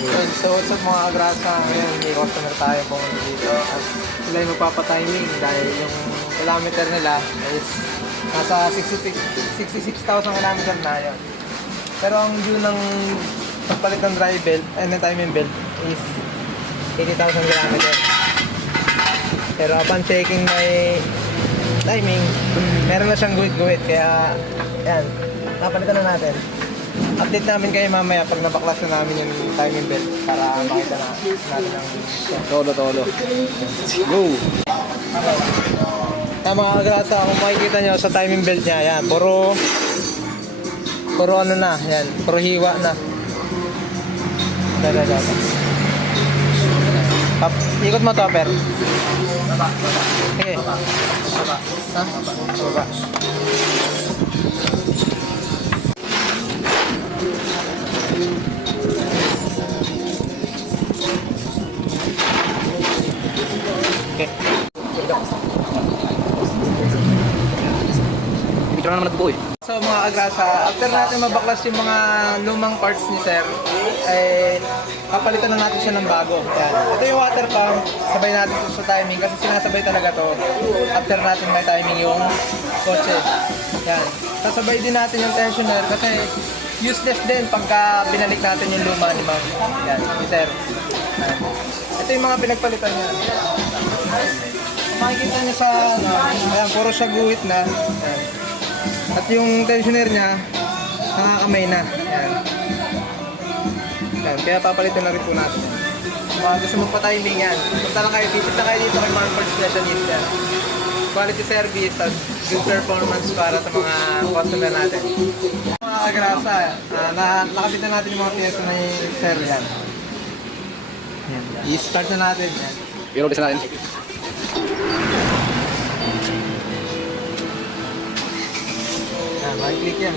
So what's up mga agrasa, ngayon may customer tayo pumunta dito at sila yung magpapatiming dahil yung kilometer nila is nasa 66,000 kilometer na yun. Pero ang due ng pagpalit ng drive belt and ng timing belt is 80,000 kilometer. Pero upon checking my timing, meron na siyang guhit-guhit kaya yan, napalitan na natin. Update namin kayo mamaya pag nabaklas na namin yung timing belt para makita na natin ang Tolo. Go! Mga agrasa, kung makikita nyo sa timing belt niya, yan, puro ano na, yan, puro hiwa na. Dada. Ikot mo to, Per. Sige. Ha? Baba. Okay. Picture na naman nagbuo eh. So mga agrasa, after natin mabaklas yung mga lumang parts ni Sir, eh, papalitan na natin siya ng bago. Yan. Ito yung water pump, sabay natin ito sa timing kasi sinasabay talaga to after natin may timing yung kotse. Yan. Sasabay din natin yung tensioner kasi useless din pagka binalik natin yung luma ni Ma'am. Yan, ni Sir. Yan. Ito yung mga pinagpalitan niya. Makikita niyo sa, ayan, puro siya guhit na. Yan. At yung tensioner niya, nakakamay na. Yan. Yan. Kaya papalitan na rin po natin. Mga gusto magpa-timing yan. Punta lang kayo, visit na kayo dito kay Marford Specialist yan. Quality service at good performance para sa mga customer natin. Mga agrasa, nakabitan natin yung mga piyesa na yung Sir yan. Yan. I-start na natin yan. I-roll natin. Yan, mag-click yan.